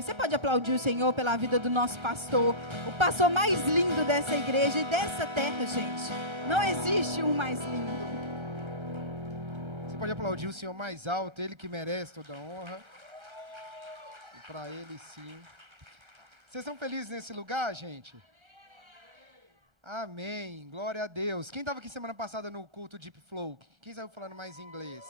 Aleluia. Você pode aplaudir o Senhor pela vida do nosso pastor, o pastor mais lindo dessa igreja e dessa terra, gente. Não existe um mais lindo. Você pode aplaudir o Senhor mais alto, Ele que merece toda a honra. E para Ele, sim. Vocês estão felizes nesse lugar, gente? Amém. Glória a Deus. Quem estava aqui semana passada no culto Deep Flow? Quem saiu falando mais inglês?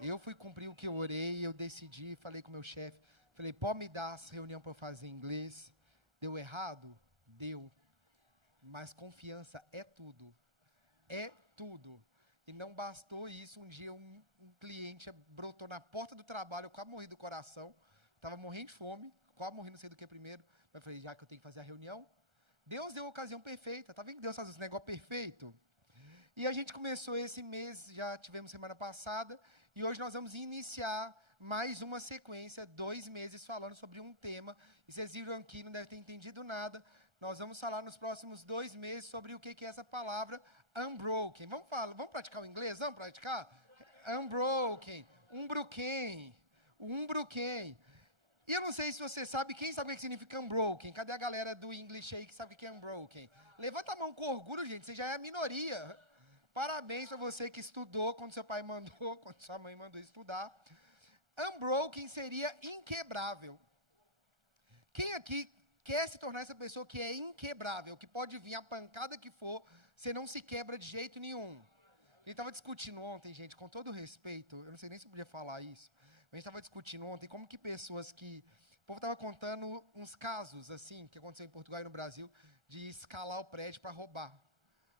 Eu fui cumprir o que eu orei, eu decidi, falei com o meu chefe, falei, pode me dar essa reunião para eu fazer em inglês? Deu errado? Deu. Mas confiança é tudo. É tudo. E não bastou isso, um dia um cliente brotou na porta do trabalho, eu quase morri do coração, estava morrendo de fome, quase morri, não sei do que primeiro, mas eu falei, já que eu tenho que fazer a reunião, Deus deu a ocasião perfeita, tá vendo que Deus faz os negócios perfeitos? E a gente começou esse mês, já tivemos semana passada, e hoje nós vamos iniciar mais uma sequência, 2 meses falando sobre um tema, e vocês viram aqui, não devem ter entendido nada, nós vamos falar nos próximos 2 meses sobre o que é essa palavra unbroken. Vamos praticar o inglês? Vamos praticar? Unbroken, umbruquem. E eu não sei se você sabe, quem sabe o que significa unbroken? Cadê a galera do English aí que sabe o que é unbroken? Levanta a mão com orgulho, gente, você já é a minoria. Parabéns para você que estudou quando seu pai mandou, quando sua mãe mandou estudar. Unbroken seria inquebrável. Quem aqui quer se tornar essa pessoa que é inquebrável, que pode vir a pancada que for, você não se quebra de jeito nenhum? A gente estava discutindo ontem, gente, com todo respeito, eu não sei nem se eu podia falar isso, mas a gente estava discutindo ontem como que pessoas que... O povo estava contando uns casos, assim, que aconteceu em Portugal e no Brasil, de escalar o prédio para roubar.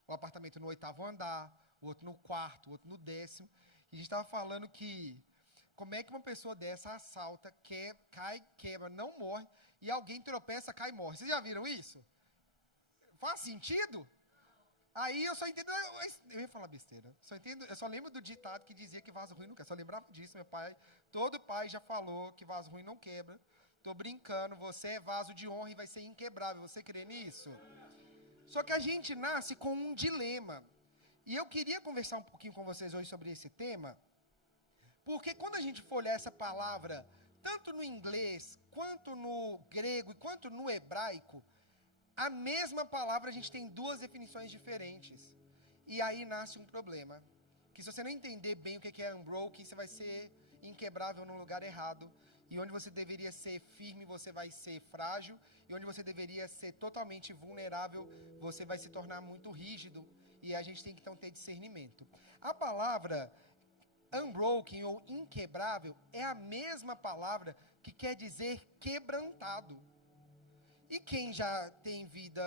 O apartamento no 8º andar, o outro no 4º, o outro no 10º. E a gente estava falando que como é que uma pessoa dessa assalta, cai, quebra, não morre, e alguém tropeça, cai e morre. Vocês já viram isso? Faz sentido? Aí eu só entendo, eu ia falar besteira, eu só lembro do ditado que dizia que vaso ruim não quebra. Só lembrava disso, todo pai já falou que vaso ruim não quebra. Tô brincando, você é vaso de honra e vai ser inquebrável. Você crê nisso? Só que a gente nasce com um dilema. E eu queria conversar um pouquinho com vocês hoje sobre esse tema, porque quando a gente for olhar essa palavra, tanto no inglês, quanto no grego, quanto no hebraico, a mesma palavra a gente tem 2 definições diferentes. E aí nasce um problema. Que se você não entender bem o que é unbroken, você vai ser inquebrável no lugar errado. E onde você deveria ser firme, você vai ser frágil. E onde você deveria ser totalmente vulnerável, você vai se tornar muito rígido. E a gente tem que então ter discernimento. A palavra unbroken ou inquebrável é a mesma palavra que quer dizer quebrantado. E quem já tem vida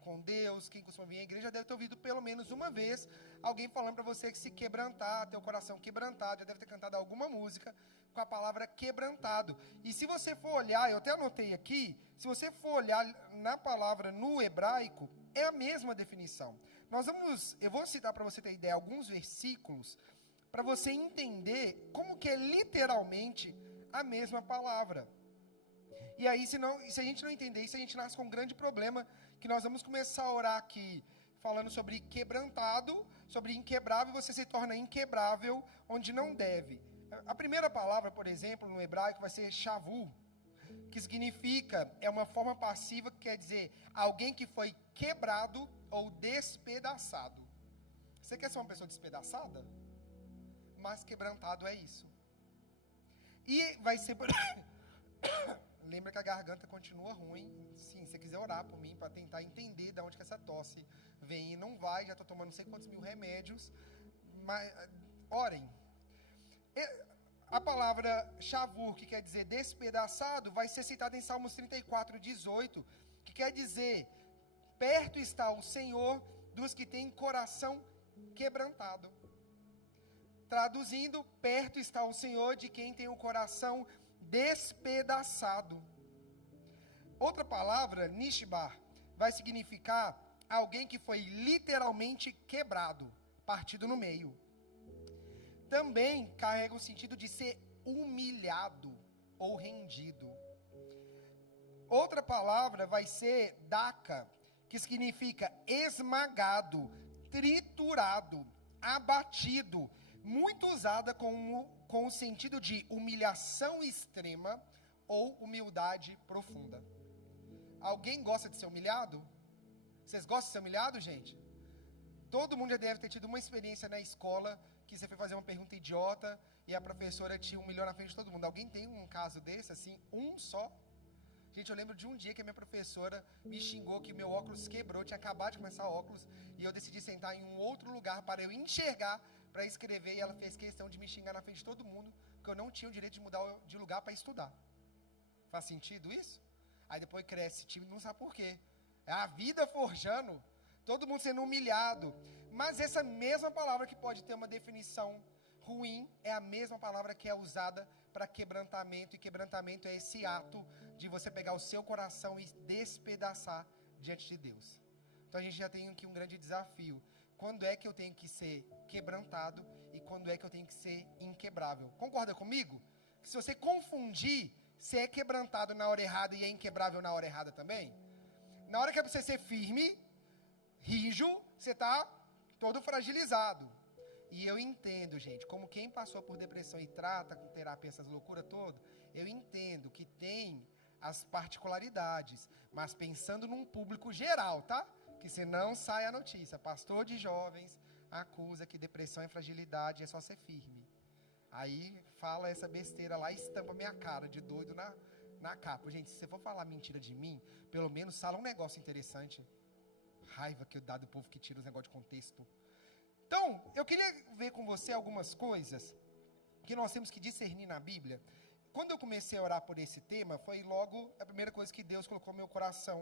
com Deus, quem costuma vir à igreja, deve ter ouvido pelo menos uma vez alguém falando para você que se quebrantar, ter o coração quebrantado, já deve ter cantado alguma música com a palavra quebrantado. E se você for olhar, eu até anotei aqui, se você for olhar na palavra no hebraico, é a mesma definição. Eu vou citar para você ter ideia alguns versículos para você entender como que é literalmente a mesma palavra. E aí, se a gente não entender isso, a gente nasce com um grande problema, que nós vamos começar a orar aqui, falando sobre quebrantado, sobre inquebrável, e você se torna inquebrável onde não deve. A primeira palavra, por exemplo, no hebraico, vai ser shavu, que significa, é uma forma passiva, que quer dizer, alguém que foi quebrado ou despedaçado. Você quer ser uma pessoa despedaçada? Mas quebrantado é isso. E vai ser... Lembra que a garganta continua ruim. Sim, se você quiser orar por mim, para tentar entender de onde que essa tosse vem e não vai, já estou tomando não sei quantos mil remédios, mas orem. A palavra shavur, que quer dizer despedaçado, vai ser citada em Salmos 34:18, que quer dizer, perto está o Senhor dos que têm coração quebrantado. Traduzindo, perto está o Senhor de quem tem o coração despedaçado. Outra palavra, nishbar, vai significar alguém que foi literalmente quebrado, partido no meio. Também carrega o sentido de ser humilhado ou rendido. Outra palavra vai ser daka, que significa esmagado, triturado, abatido, muito usada com o sentido de humilhação extrema ou humildade profunda? Alguém gosta de ser humilhado? Vocês gostam de ser humilhado, gente? Todo mundo já deve ter tido uma experiência na escola que você foi fazer uma pergunta idiota e a professora te humilhou na frente de todo mundo. Alguém tem um caso desse, assim, um só? Gente, eu lembro de um dia que a minha professora me xingou que meu óculos quebrou, tinha acabado de começar o óculos, e eu decidi sentar em um outro lugar para eu enxergar, para escrever, e ela fez questão de me xingar na frente de todo mundo, porque eu não tinha o direito de mudar de lugar para estudar. Faz sentido isso? Aí depois cresce tímido, não sabe por quê. É a vida forjando, todo mundo sendo humilhado. Mas essa mesma palavra que pode ter uma definição ruim, é a mesma palavra que é usada para quebrantamento, e quebrantamento é esse ato de você pegar o seu coração e despedaçar diante de Deus. Então a gente já tem aqui um grande desafio. Quando é que eu tenho que ser quebrantado e quando é que eu tenho que ser inquebrável? Concorda comigo? Que se você confundir, você é quebrantado na hora errada e é inquebrável na hora errada também? Na hora que é para você ser firme, rijo, você está todo fragilizado. E eu entendo, gente, como quem passou por depressão e trata com terapia essas loucuras todas, eu entendo que tem as particularidades, mas pensando num público geral, tá? Que senão sai a notícia, pastor de jovens acusa que depressão e fragilidade é só ser firme. Aí fala essa besteira lá e estampa minha cara de doido na capa. Gente, se você for falar mentira de mim, pelo menos fala um negócio interessante. Raiva que dá do povo que tira os negócios de contexto. Então, eu queria ver com você algumas coisas que nós temos que discernir na Bíblia. Quando eu comecei a orar por esse tema, foi logo a primeira coisa que Deus colocou no meu coração,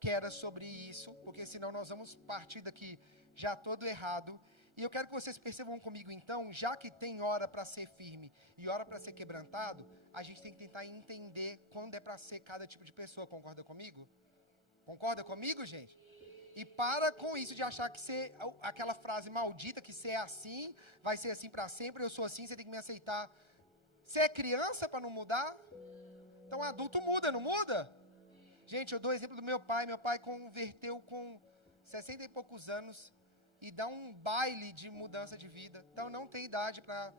que era sobre isso, porque senão nós vamos partir daqui já todo errado. E eu quero que vocês percebam comigo, então, já que tem hora para ser firme e hora para ser quebrantado, a gente tem que tentar entender quando é para ser cada tipo de pessoa. Concorda comigo? Concorda comigo, gente? E para com isso de achar que ser aquela frase maldita, que ser assim, vai ser assim para sempre, eu sou assim, você tem que me aceitar. Você é criança para não mudar? Então adulto muda, não muda? Gente, eu dou exemplo do meu pai converteu com 60 e poucos anos e dá um baile de mudança de vida. Então não tem idade para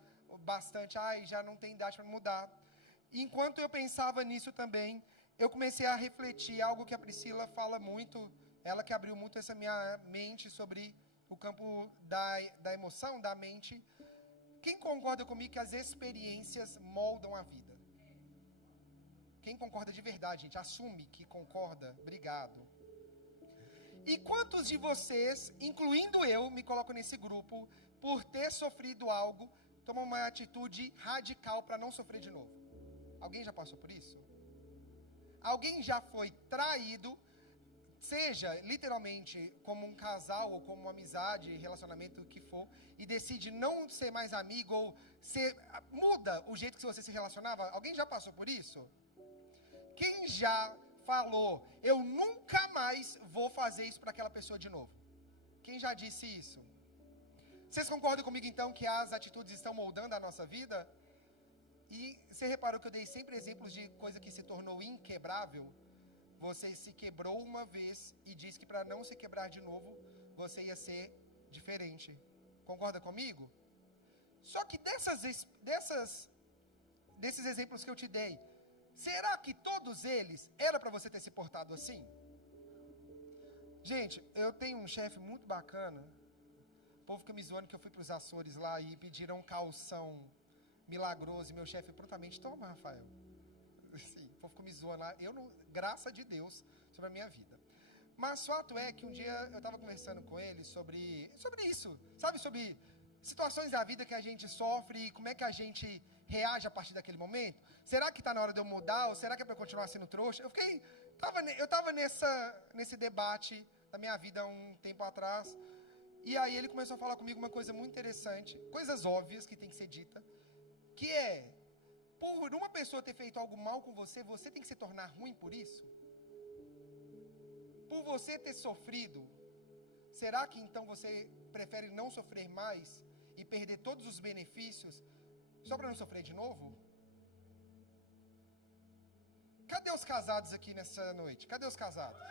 bastante, já não tem idade para mudar. E enquanto eu pensava nisso também, eu comecei a refletir algo que a Priscila fala muito, ela que abriu muito essa minha mente sobre o campo da emoção, da mente. Quem concorda comigo que as experiências moldam a vida? Quem concorda de verdade, gente? Assume que concorda. Obrigado. E quantos de vocês, incluindo eu, me coloco nesse grupo, por ter sofrido algo, tomam uma atitude radical para não sofrer de novo? Alguém já passou por isso? Alguém já foi traído, seja literalmente como um casal ou como uma amizade, relacionamento, o que for, e decide não ser mais amigo ou muda o jeito que você se relacionava? Alguém já passou por isso? Quem já falou, eu nunca mais vou fazer isso para aquela pessoa de novo? Quem já disse isso? Vocês concordam comigo então que as atitudes estão moldando a nossa vida? E você reparou que eu dei sempre exemplos de coisa que se tornou inquebrável? Você se quebrou uma vez e disse que para não se quebrar de novo, você ia ser diferente. Concorda comigo? Só que desses exemplos que eu te dei, será que todos eles era para você ter se portado assim? Gente, eu tenho um chefe muito bacana. O povo fica me zoando que eu fui para os Açores lá e pediram um calção milagroso e meu chefe prontamente, toma, Rafael. Sim, o povo ficou me zoando lá. Eu não, graças de Deus, sobre a minha vida. Mas o fato é que um dia eu estava conversando com ele sobre isso, sabe? Sobre situações da vida que a gente sofre e como é que a gente reage a partir daquele momento. Será que está na hora de eu mudar ou será que é para eu continuar sendo trouxa? Eu estava nesse debate da minha vida um tempo atrás. E aí ele começou a falar comigo uma coisa muito interessante, coisas óbvias que tem que ser dita, que é, por uma pessoa ter feito algo mal com você, você tem que se tornar ruim por isso? Por você ter sofrido, será que então você prefere não sofrer mais e perder todos os benefícios só para não sofrer de novo? Cadê os casados aqui nessa noite? Cadê os casados?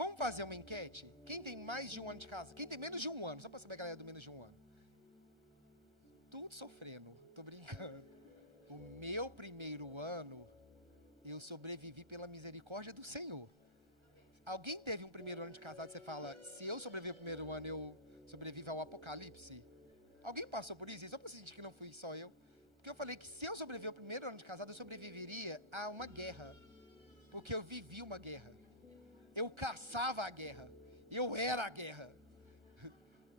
Vamos fazer uma enquete? Quem tem mais de um ano de casa? Quem tem menos de um ano? Só para saber a galera do menos de um ano. Tudo sofrendo, tô brincando. O meu primeiro ano, eu sobrevivi pela misericórdia do Senhor. Alguém teve um primeiro ano de casado e você fala, se eu sobreviver ao primeiro ano, eu sobrevivo ao apocalipse? Alguém passou por isso? Só para sentir que não fui só eu. Porque eu falei que se eu sobreviver ao primeiro ano de casado, eu sobreviveria a uma guerra. Porque eu vivi uma guerra. Eu caçava a guerra. Eu era a guerra.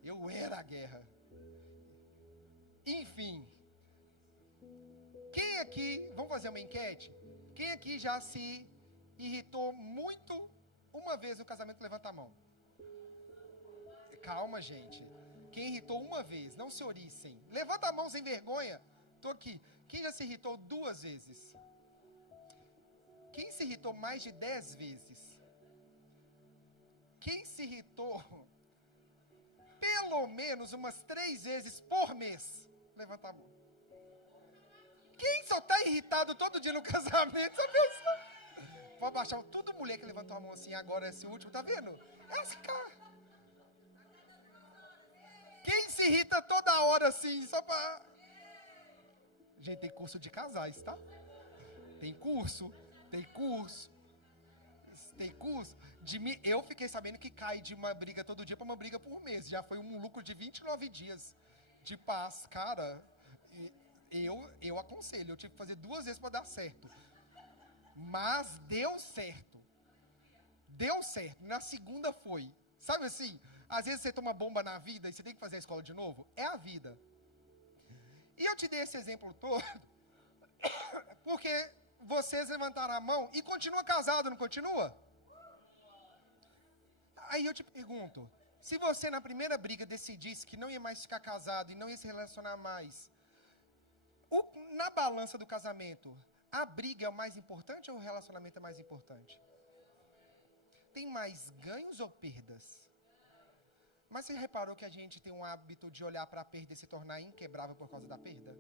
Eu era a guerra. Enfim. Quem aqui, vamos fazer uma enquete? Quem aqui já se irritou muito uma vez no casamento? Levanta a mão. Calma, gente. Quem irritou uma vez, não se orissem. Levanta a mão sem vergonha. Tô aqui. Quem já se irritou 2 vezes? Quem se irritou mais de 10 vezes? Quem se irritou pelo menos umas 3 vezes por mês? Levanta a mão. Quem só tá irritado todo dia no casamento? Só pensa. Vou abaixar. Tudo mulher que levantou a mão assim agora, esse último, tá vendo? Essa cara. Quem se irrita toda hora assim, só pra... Gente, tem curso de casais, tá? Tem curso. Eu fiquei sabendo que cai de uma briga todo dia pra uma briga por mês. Já foi um lucro de 29 dias de paz. Cara, eu aconselho. Eu tive que fazer 2 vezes pra dar certo. Mas deu certo. Deu certo. Na segunda foi. Sabe assim? Às vezes você toma bomba na vida e você tem que fazer a escola de novo. É a vida. E eu te dei esse exemplo todo porque vocês levantaram a mão e continua casado, não continua? Aí eu te pergunto, se você na primeira briga decidisse que não ia mais ficar casado e não ia se relacionar mais, na balança do casamento, a briga é o mais importante ou o relacionamento é mais importante? Tem mais ganhos ou perdas? Mas você reparou que a gente tem um hábito de olhar para a perda e se tornar inquebrável por causa da perda?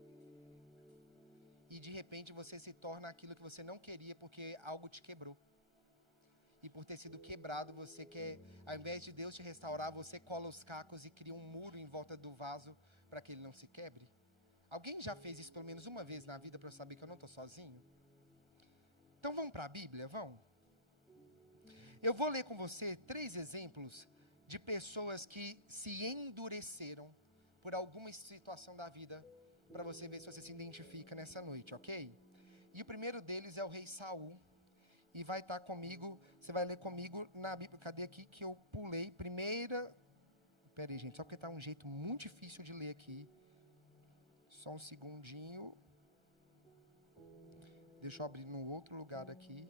E de repente você se torna aquilo que você não queria porque algo te quebrou. E por ter sido quebrado, você quer, ao invés de Deus te restaurar, você cola os cacos e cria um muro em volta do vaso para que ele não se quebre? Alguém já fez isso pelo menos uma vez na vida para eu saber que eu não estou sozinho? Então vamos para a Bíblia, vamos? Eu vou ler com você 3 exemplos de pessoas que se endureceram por alguma situação da vida, para você ver se você se identifica nessa noite, ok? E o primeiro deles é o rei Saul, e vai estar comigo, você vai ler comigo na Bíblia, cadê aqui que eu pulei, pera aí gente, só porque está um jeito muito difícil de ler aqui, só um segundinho, deixa eu abrir num outro lugar aqui,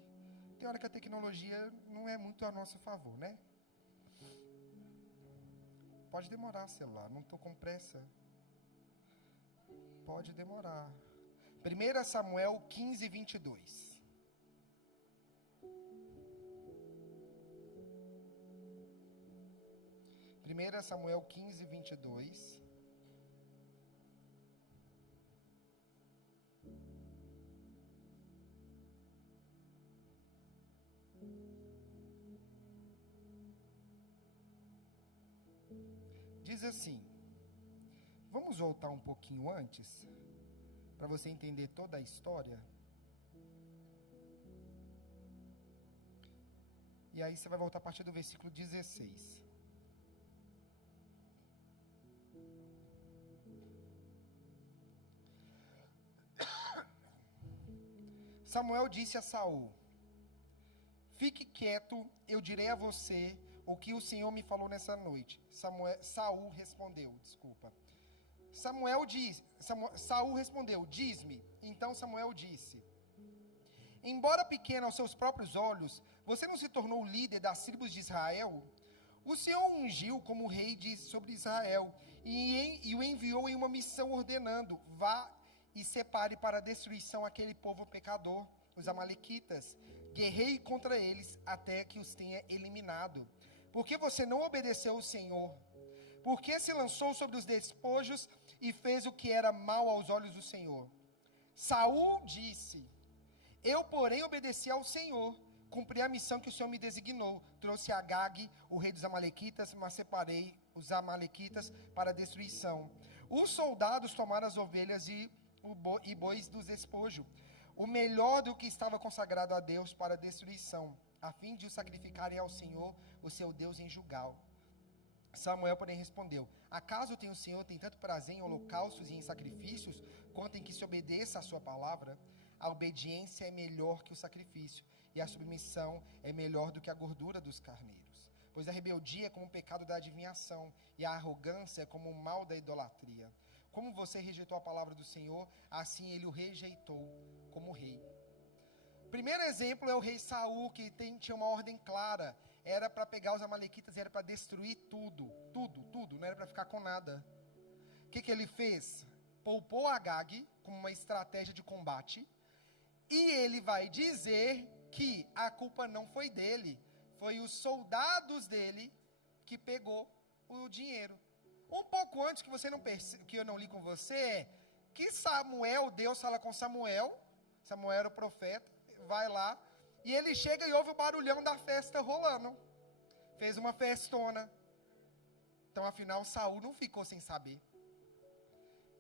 tem hora que a tecnologia não é muito a nosso favor, né? Pode demorar, celular, não estou com pressa. Pode demorar. 1 Samuel 15, 22. Primeira Samuel 15, 22. Diz assim, vamos voltar um pouquinho antes, para você entender toda a história. E aí você vai voltar a partir do versículo 16. Samuel disse a Saul, fique quieto, eu direi a você o que o Senhor me falou nessa noite. Saul respondeu, Saul respondeu, diz-me. Então Samuel disse, embora pequeno aos seus próprios olhos, você não se tornou líder das tribos de Israel? O Senhor o ungiu como rei sobre Israel e o enviou em uma missão ordenando, vá e separe para a destruição aquele povo pecador, os amalequitas. Guerreie contra eles até que os tenha eliminado. Por que você não obedeceu ao Senhor? Por que se lançou sobre os despojos e fez o que era mal aos olhos do Senhor? Saul disse, eu porém obedeci ao Senhor, cumpri a missão que o Senhor me designou, trouxe Agag, o rei dos amalequitas, mas separei os amalequitas para a destruição. Os soldados tomaram as ovelhas e e bois do despojo, o melhor do que estava consagrado a Deus para destruição, a fim de o sacrificarem ao Senhor, o seu Deus, em Gilgal. Samuel, porém, respondeu: acaso o Senhor tem tanto prazer em holocaustos e em sacrifícios, quanto em que se obedeça a sua palavra? A obediência é melhor que o sacrifício, e a submissão é melhor do que a gordura dos carneiros. Pois a rebeldia é como o pecado da adivinhação, e a arrogância é como o mal da idolatria. Como você rejeitou a palavra do Senhor, assim ele o rejeitou como rei. Primeiro exemplo é o rei Saul, que tinha uma ordem clara. Era para pegar os amalequitas, era para destruir tudo, não era para ficar com nada. O que ele fez? Poupou Agag como uma estratégia de combate, e ele vai dizer que a culpa não foi dele, foi os soldados dele que pegou o dinheiro. Um pouco antes, que eu não li com você, que Samuel, Deus fala com Samuel era o profeta, vai lá, e ele chega e ouve o barulhão da festa rolando. Fez uma festona. Então, afinal, Saul não ficou sem saber.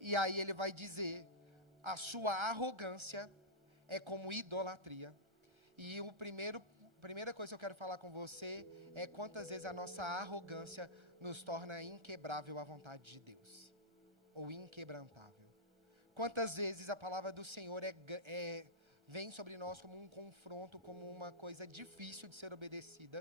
E aí ele vai dizer: a sua arrogância é como idolatria. E primeira coisa que eu quero falar com você é quantas vezes a nossa arrogância nos torna inquebrável à vontade de Deus. Ou inquebrantável. Quantas vezes a palavra do Senhor vem sobre nós como um confronto, como uma coisa difícil de ser obedecida.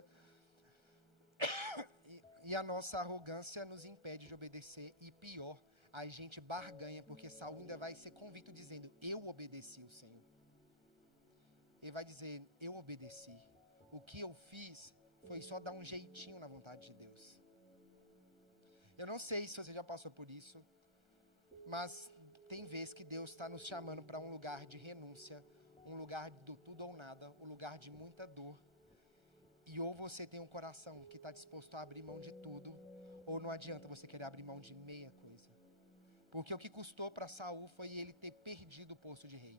E a nossa arrogância nos impede de obedecer. E pior, a gente barganha, porque Saul ainda vai ser convicto dizendo: eu obedeci o Senhor. Ele vai dizer: eu obedeci. O que eu fiz foi só dar um jeitinho na vontade de Deus. Eu não sei se você já passou por isso, mas tem vezes que Deus está nos chamando para um lugar de renúncia, um lugar do tudo ou nada, um lugar de muita dor. E ou você tem um coração que está disposto a abrir mão de tudo, ou não adianta você querer abrir mão de meia coisa. Porque o que custou para Saul foi ele ter perdido o posto de rei.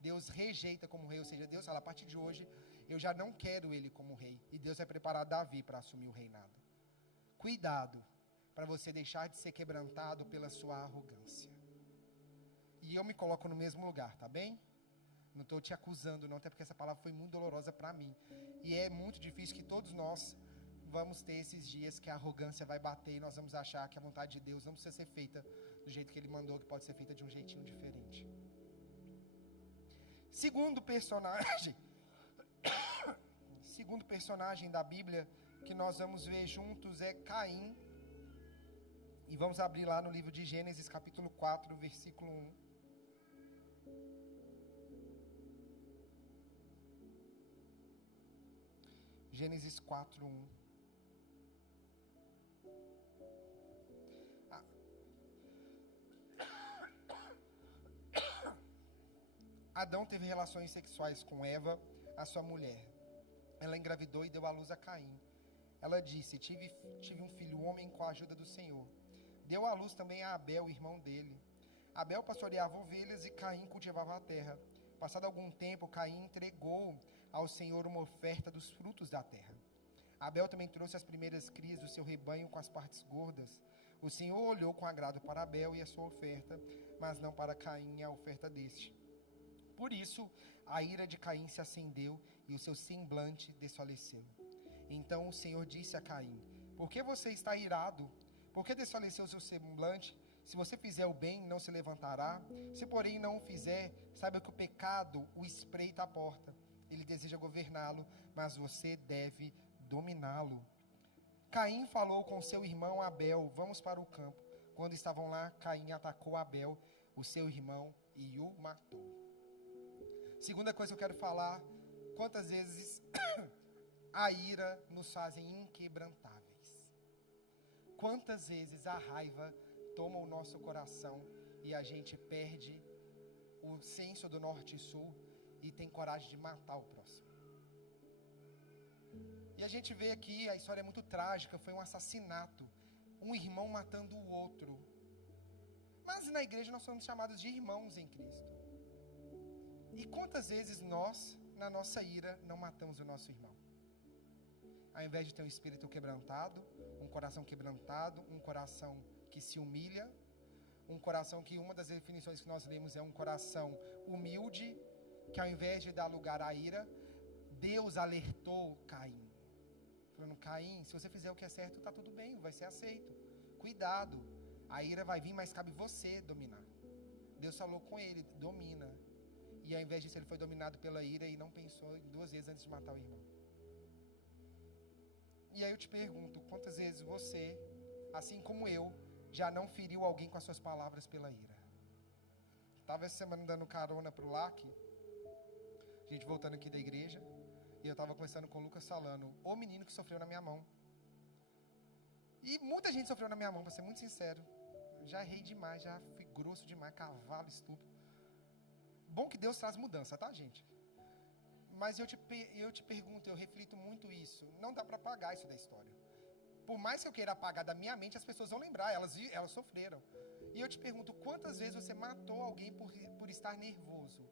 Deus rejeita como rei, ou seja, Deus fala: a partir de hoje eu já não quero ele como rei. E Deus vai preparar Davi para assumir o reinado. Cuidado para você deixar de ser quebrantado pela sua arrogância. E eu me coloco no mesmo lugar, tá bem? Não estou te acusando não, até porque essa palavra foi muito dolorosa para mim. E é muito difícil que todos nós vamos ter esses dias que a arrogância vai bater e nós vamos achar que a vontade de Deus não precisa ser feita do jeito que Ele mandou, que pode ser feita de um jeitinho diferente. Segundo personagem da Bíblia que nós vamos ver juntos é Caim. E vamos abrir lá no livro de Gênesis, capítulo 4, versículo 1. Gênesis 4, 1. Adão teve relações sexuais com Eva, a sua mulher. Ela engravidou e deu à luz a Caim. Ela disse: tive um filho homem com a ajuda do Senhor. Deu à luz também a Abel, irmão dele. Abel pastoreava ovelhas e Caim cultivava a terra. Passado algum tempo, Caim entregou ao Senhor uma oferta dos frutos da terra. Abel também trouxe as primeiras crias do seu rebanho com as partes gordas. O Senhor olhou com agrado para Abel e a sua oferta, mas não para Caim e a oferta deste. Por isso, a ira de Caim se acendeu e o seu semblante desfaleceu. Então o Senhor disse a Caim: por que você está irado? Por que desfaleceu o seu semblante? Se você fizer o bem, não se levantará. Se, porém, não o fizer, saiba que o pecado o espreita à porta. Ele deseja governá-lo, mas você deve dominá-lo. Caim falou com seu irmão Abel: vamos para o campo. Quando estavam lá, Caim atacou Abel, o seu irmão, e o matou. Segunda coisa que eu quero falar: quantas vezes a ira nos fazem inquebrantáveis. Quantas vezes a raiva toma o nosso coração e a gente perde o senso do norte e sul e tem coragem de matar o próximo. E a gente vê aqui, a história é muito trágica, foi um assassinato, um irmão matando o outro. Mas na igreja nós somos chamados de irmãos em Cristo. E quantas vezes nós, na nossa ira, não matamos o nosso irmão? Ao invés de ter um espírito quebrantado, um coração que se humilha, Um coração que uma das definições que nós lemos é um coração humilde, que ao invés de dar lugar à ira, Deus alertou Caim. Falando, Caim, se você fizer o que é certo, tá tudo bem, vai ser aceito. Cuidado, a ira vai vir, mas cabe você dominar. Deus falou com ele, domina. E ao invés disso, ele foi dominado pela ira e não pensou 2 vezes antes de matar o irmão. E aí eu te pergunto, quantas vezes você, assim como eu, já não feriu alguém com as suas palavras pela ira? Estava essa semana dando carona pro LAC, a gente voltando aqui da igreja, e eu estava conversando com o Lucas falando, o menino que sofreu na minha mão. E muita gente sofreu na minha mão, para ser muito sincero. Já errei demais, já fui grosso demais, cavalo, estúpido. Bom que Deus traz mudança, tá, gente? Mas eu te pergunto, eu reflito muito isso. Não dá para apagar isso da história. Por mais que eu queira apagar da minha mente, as pessoas vão lembrar, elas sofreram. E eu te pergunto, quantas vezes você matou alguém por estar nervoso?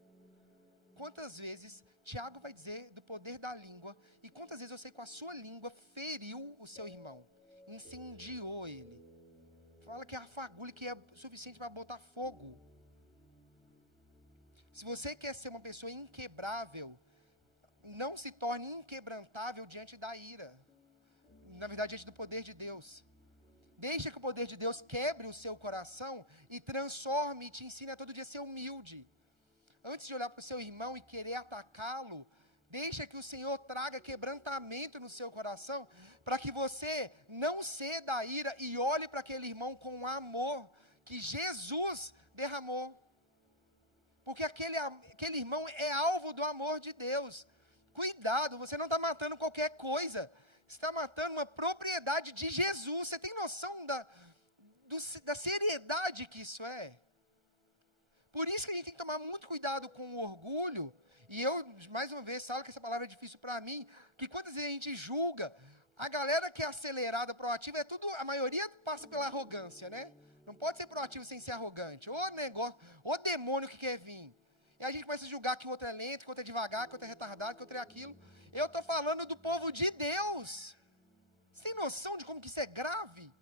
Quantas vezes, Tiago vai dizer do poder da língua, e quantas vezes você com a sua língua feriu o seu irmão, incendiou ele. Fala que é a fagulha que é suficiente para botar fogo. Se você quer ser uma pessoa inquebrável, não se torne inquebrantável diante da ira. Na verdade, diante do poder de Deus. Deixa que o poder de Deus quebre o seu coração e transforme e te ensine a todo dia a ser humilde. Antes de olhar para o seu irmão e querer atacá-lo, deixa que o Senhor traga quebrantamento no seu coração, para que você não ceda à ira e olhe para aquele irmão com o amor que Jesus derramou. Porque aquele irmão é alvo do amor de Deus. Cuidado, você não está matando qualquer coisa. Você está matando uma propriedade de Jesus. Você tem noção da seriedade que isso é? Por isso que a gente tem que tomar muito cuidado com o orgulho. E eu, mais uma vez, falo que essa palavra é difícil para mim. Que quantas vezes a gente julga, a galera que é acelerada, proativa, é tudo, a maioria passa pela arrogância, né? Não pode ser proativo sem ser arrogante. Ou negócio, ou demônio que quer vir. E a gente começa a julgar que o outro é lento, que o outro é devagar, que o outro é retardado, que o outro é aquilo. Eu estou falando do povo de Deus. Você tem noção de como que isso é grave?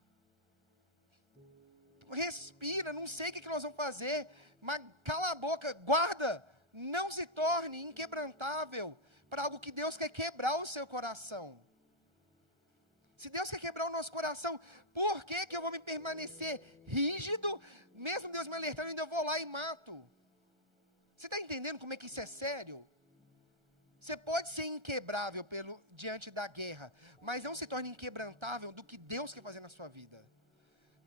Respira, não sei o que nós vamos fazer, mas cala a boca, guarda. Não se torne inquebrantável para algo que Deus quer quebrar o seu coração. Se Deus quer quebrar o nosso coração, por que que eu vou me permanecer rígido, mesmo Deus me alertando, ainda eu vou lá e mato? Você está entendendo como é que isso é sério? Você pode ser inquebrável diante da guerra, mas não se torne inquebrantável do que Deus quer fazer na sua vida.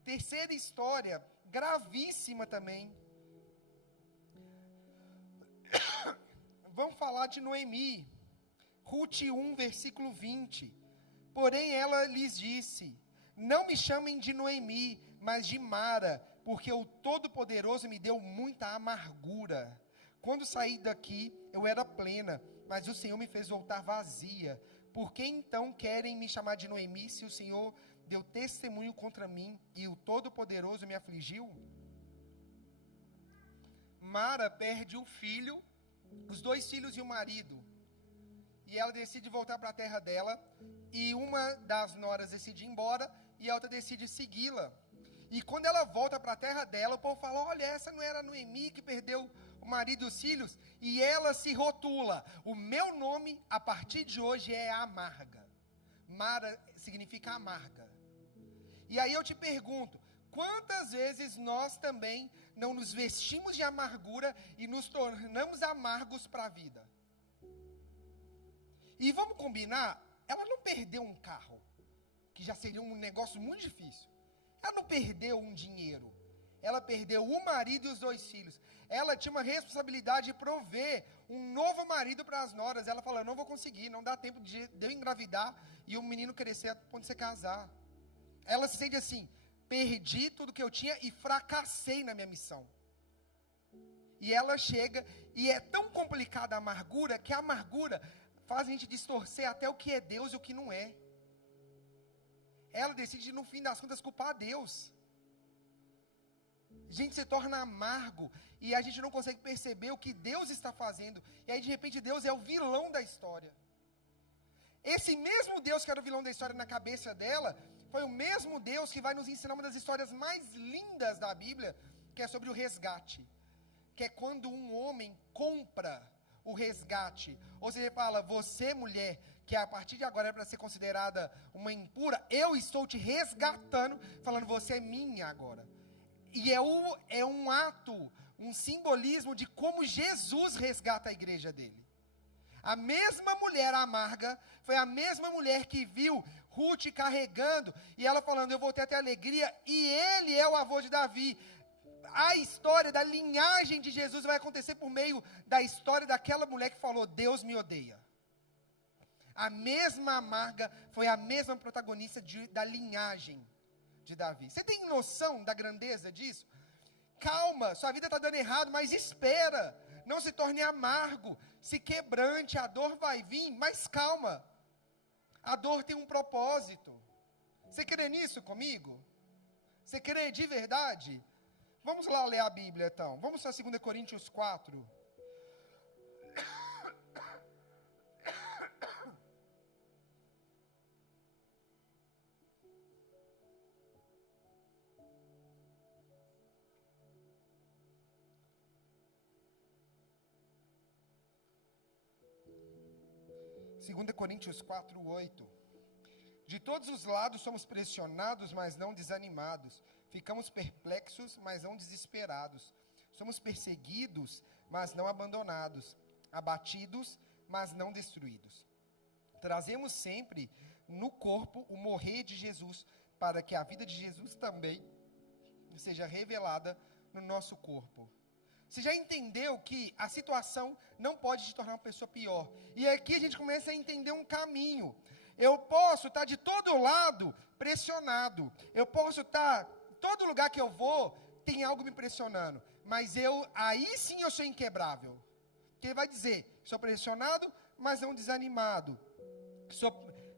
Terceira história, gravíssima também. Vamos falar de Noemi. Ruth 1, versículo 20. Porém ela lhes disse, não me chamem de Noemi, mas de Mara, porque o Todo-Poderoso me deu muita amargura. Quando saí daqui, eu era plena, mas o Senhor me fez voltar vazia. Por que então querem me chamar de Noemi, se o Senhor deu testemunho contra mim e o Todo-Poderoso me afligiu? Mara perde o filho, os 2 filhos e o marido. E ela decide voltar para a terra dela. E uma das noras decide ir embora e a outra decide segui-la. E quando ela volta para a terra dela, o povo fala, olha, essa não era a Noemi que perdeu o marido e os filhos? E ela se rotula, o meu nome a partir de hoje é amarga. Mara significa amarga. E aí eu te pergunto, quantas vezes nós também não nos vestimos de amargura e nos tornamos amargos para a vida? E vamos combinar, ela não perdeu um carro, que já seria um negócio muito difícil. Ela não perdeu um dinheiro. Ela perdeu o marido e os 2 filhos. Ela tinha uma responsabilidade de prover um novo marido para as noras. Ela falou, eu não vou conseguir, não dá tempo de eu engravidar e o menino crescer a ponto de você casar. Ela se sente assim, perdi tudo que eu tinha e fracassei na minha missão. E ela chega, e é tão complicada a amargura, que a amargura faz a gente distorcer até o que é Deus e o que não é. Ela decide, no fim das contas, culpar a Deus. A gente se torna amargo e a gente não consegue perceber o que Deus está fazendo. E aí, de repente, Deus é o vilão da história. Esse mesmo Deus que era o vilão da história na cabeça dela, foi o mesmo Deus que vai nos ensinar uma das histórias mais lindas da Bíblia, que é sobre o resgate. Que é quando um homem compra o resgate. Ou seja, ele fala, você mulher, que a partir de agora é para ser considerada uma impura, eu estou te resgatando, falando, você é minha agora. E é um ato, um simbolismo de como Jesus resgata a igreja dele. A mesma mulher amarga, foi a mesma mulher que viu Ruth carregando, e ela falando, eu vou ter até alegria, e ele é o avô de Davi. A história da linhagem de Jesus vai acontecer por meio da história daquela mulher que falou, Deus me odeia. A mesma amarga foi a mesma protagonista da linhagem de Davi. Você tem noção da grandeza disso? Calma, sua vida está dando errado, mas espera. Não se torne amargo, se quebrante, a dor vai vir, mas calma. A dor tem um propósito. Você crê nisso comigo? Você crê de verdade? Vamos lá ler a Bíblia então. Vamos para 2 Coríntios 4. Segunda Coríntios 4:8. De todos os lados somos pressionados, mas não desanimados. Ficamos perplexos, mas não desesperados. Somos perseguidos, mas não abandonados. Abatidos, mas não destruídos. Trazemos sempre no corpo o morrer de Jesus, para que a vida de Jesus também seja revelada no nosso corpo. Você já entendeu que a situação não pode te tornar uma pessoa pior. E aqui a gente começa a entender um caminho. Eu posso estar de todo lado pressionado. Eu posso estar, todo lugar que eu vou, tem algo me pressionando. Mas aí sim eu sou inquebrável. Porque ele vai dizer, sou pressionado, mas não desanimado.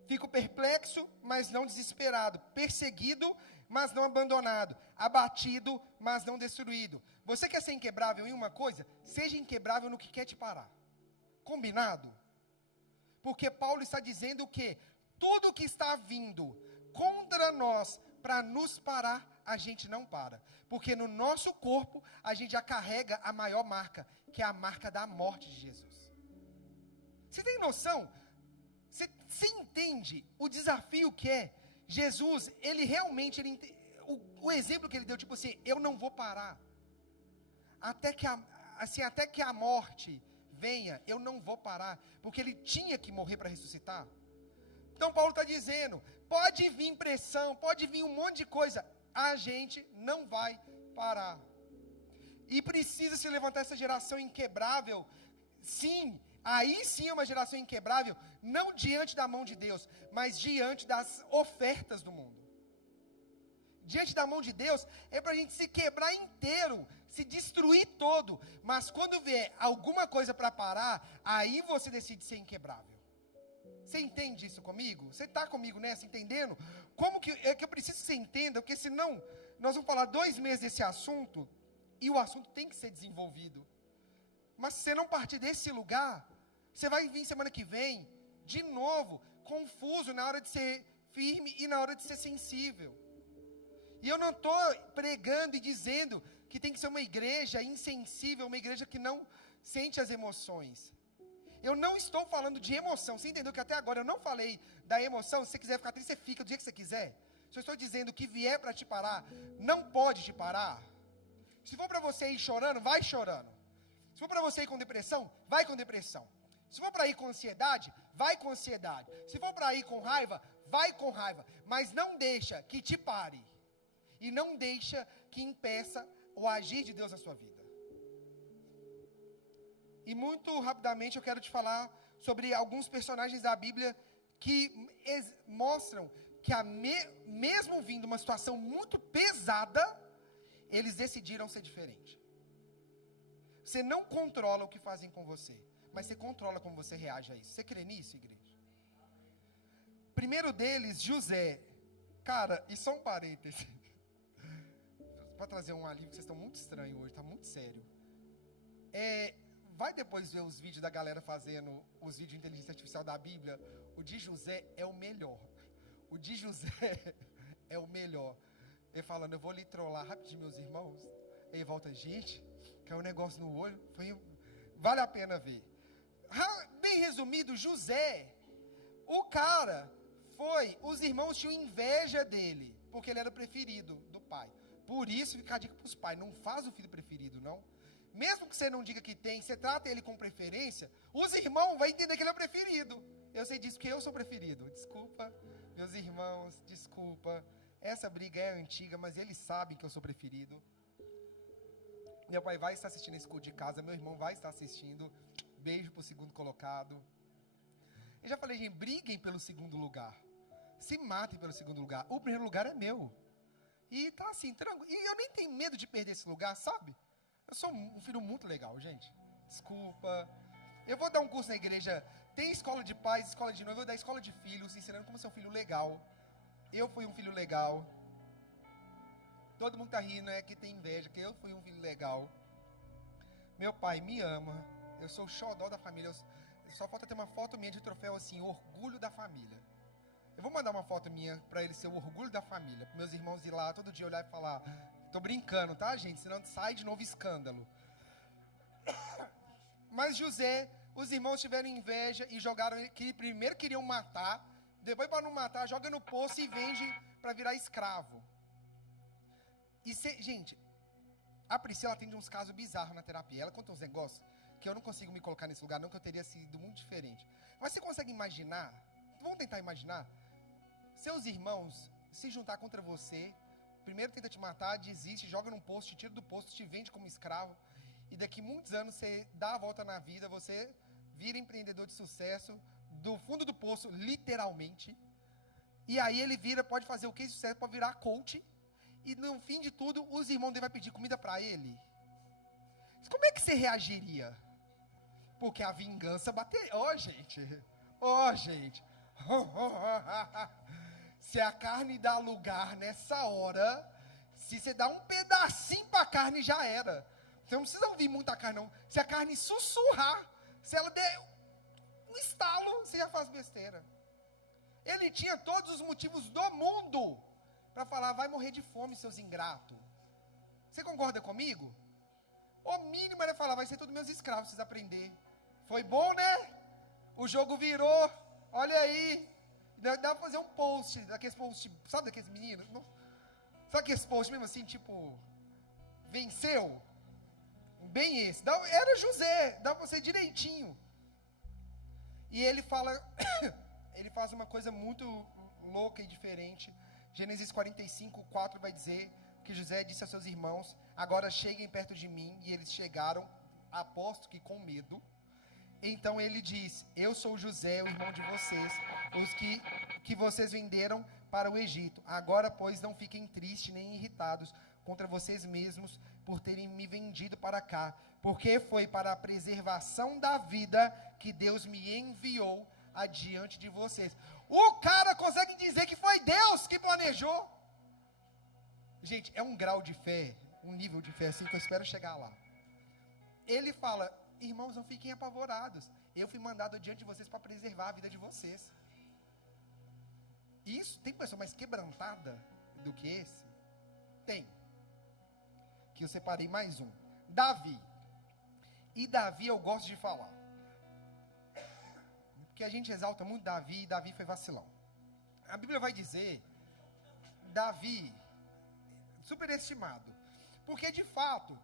Fico perplexo, mas não desesperado. Perseguido, mas não abandonado. Abatido, mas não destruído. Você quer ser inquebrável em uma coisa? Seja inquebrável no que quer te parar. Combinado? Porque Paulo está dizendo o quê? Tudo que está vindo contra nós para nos parar, a gente não para. Porque no nosso corpo, a gente já carrega a maior marca, que é a marca da morte de Jesus. Você tem noção? Você entende o desafio que é? Jesus, ele realmente, o exemplo que ele deu, tipo assim, eu não vou parar. Até que a morte venha, eu não vou parar. Porque ele tinha que morrer para ressuscitar. Então Paulo está dizendo, pode vir pressão, pode vir um monte de coisa. A gente não vai parar. E precisa se levantar essa geração inquebrável. Sim, aí sim é uma geração inquebrável, não diante da mão de Deus, mas diante das ofertas do mundo. Diante da mão de Deus, é para a gente se quebrar inteiro, se destruir todo. Mas quando vier alguma coisa para parar, aí você decide ser inquebrável. Você entende isso comigo? Você está comigo nessa, entendendo? Como que é que eu preciso que você entenda, porque senão nós vamos falar 2 meses desse assunto, e o assunto tem que ser desenvolvido. Mas se você não partir desse lugar, você vai vir semana que vem, de novo, confuso na hora de ser firme e na hora de ser sensível. E eu não estou pregando e dizendo que tem que ser uma igreja insensível, uma igreja que não sente as emoções. Eu não estou falando de emoção. Você entendeu que até agora eu não falei da emoção? Se você quiser ficar triste, você fica do dia que você quiser. Se eu estou dizendo que vier para te parar, não pode te parar. Se for para você ir chorando, vai chorando. Se for para você ir com depressão, vai com depressão. Se for para ir com ansiedade, vai com ansiedade. Se for para ir com raiva, vai com raiva. Mas não deixa que te pare. E não deixa que impeça o agir de Deus na sua vida. E muito rapidamente eu quero te falar sobre alguns personagens da Bíblia que mostram que mesmo vindo uma situação muito pesada, eles decidiram ser diferentes. Você não controla o que fazem com você, mas você controla como você reage a isso. Você crê nisso, igreja? Primeiro deles, José. Cara, e só um parêntese. Para trazer um alívio, que vocês estão muito estranhos hoje, está muito sério. Vai depois ver os vídeos da galera fazendo os vídeos de inteligência artificial da Bíblia. O de José é o melhor. O de José é o melhor. Ele falando, eu vou lhe trollar rapidinho, meus irmãos. Aí volta, gente, caiu um negócio no olho, vale a pena ver. Bem resumido, José, o cara os irmãos tinham inveja dele, porque ele era o preferido do pai. Por isso, fica a dica para os pais, não faz o filho preferido, não. Mesmo que você não diga que tem, você trata ele com preferência, os irmãos vão entender que ele é o preferido. Eu sei disso porque eu sou preferido. Desculpa, meus irmãos, desculpa. Essa briga é antiga, mas eles sabem que eu sou preferido. Meu pai vai estar assistindo esse culto de casa, meu irmão vai estar assistindo. Beijo pro segundo colocado. Eu já falei, gente, briguem pelo segundo lugar. Se matem pelo segundo lugar. O primeiro lugar é meu. E tá assim, tranquilo. E eu nem tenho medo de perder esse lugar, sabe? Eu sou um filho muito legal, gente. Desculpa. Eu vou dar um curso na igreja. Tem escola de pais, escola de noiva. Eu vou dar escola de filhos, ensinando como ser um filho legal. Eu fui um filho legal. Todo mundo tá rindo, que tem inveja, que eu fui um filho legal. Meu pai me ama. Eu sou o xodó da família. Só falta ter uma foto minha de troféu assim, orgulho da família. Eu vou mandar uma foto minha pra ele ser o orgulho da família. Para meus irmãos ir lá todo dia olhar e falar, tô brincando, tá, gente? Senão sai de novo escândalo. Mas José, os irmãos tiveram inveja e jogaram ele, que primeiro queriam matar, depois para não matar, joga no poço e vende para virar escravo. Gente, a Priscila tem uns casos bizarros na terapia. Ela conta uns negócios que eu não consigo me colocar nesse lugar, não, que eu teria sido muito diferente. Mas você consegue imaginar? Vamos tentar imaginar? Seus irmãos se juntar contra você, primeiro tenta te matar, desiste, joga num poço, te tira do poço, te vende como escravo, e daqui muitos anos você dá a volta na vida, você vira empreendedor de sucesso, do fundo do poço, literalmente, e aí ele pode fazer o que de sucesso, pode virar coach, e no fim de tudo, os irmãos dele vão pedir comida para ele. Como é que você reagiria? Porque a vingança bateria. Gente. Se a carne dá lugar nessa hora, se você dá um pedacinho para a carne, já era. Você não precisa ouvir muita carne, não. Se a carne sussurrar, se ela der um estalo, você já faz besteira. Ele tinha todos os motivos do mundo para falar, vai morrer de fome, seus ingratos. Você concorda comigo? O mínimo era falar, vai ser tudo meus escravos, vocês aprender. Foi bom, né? O jogo virou, olha aí. Dá pra fazer um post, daqueles posts, sabe daqueles meninos? Sabe aqueles posts mesmo assim, tipo, venceu? Bem esse. Era José, dá pra ser direitinho. E ele fala, ele faz uma coisa muito louca e diferente. Gênesis 45:4 vai dizer que José disse a seus irmãos, agora cheguem perto de mim, e eles chegaram, aposto que com medo. Então ele diz, eu sou José, o irmão de vocês, os que vocês venderam para o Egito. Agora, pois, não fiquem tristes nem irritados contra vocês mesmos por terem me vendido para cá, porque foi para a preservação da vida que Deus me enviou adiante de vocês. O cara consegue dizer que foi Deus que planejou. Gente, é um grau de fé, um nível de fé assim que eu espero chegar lá. Ele fala, irmãos, não fiquem apavorados. Eu fui mandado adiante de vocês para preservar a vida de vocês. Isso, tem pessoa mais quebrantada do que esse? Tem. Que eu separei mais um. Davi. E Davi eu gosto de falar. Porque a gente exalta muito Davi, e Davi foi vacilão. A Bíblia vai dizer, Davi, superestimado. Porque de fato,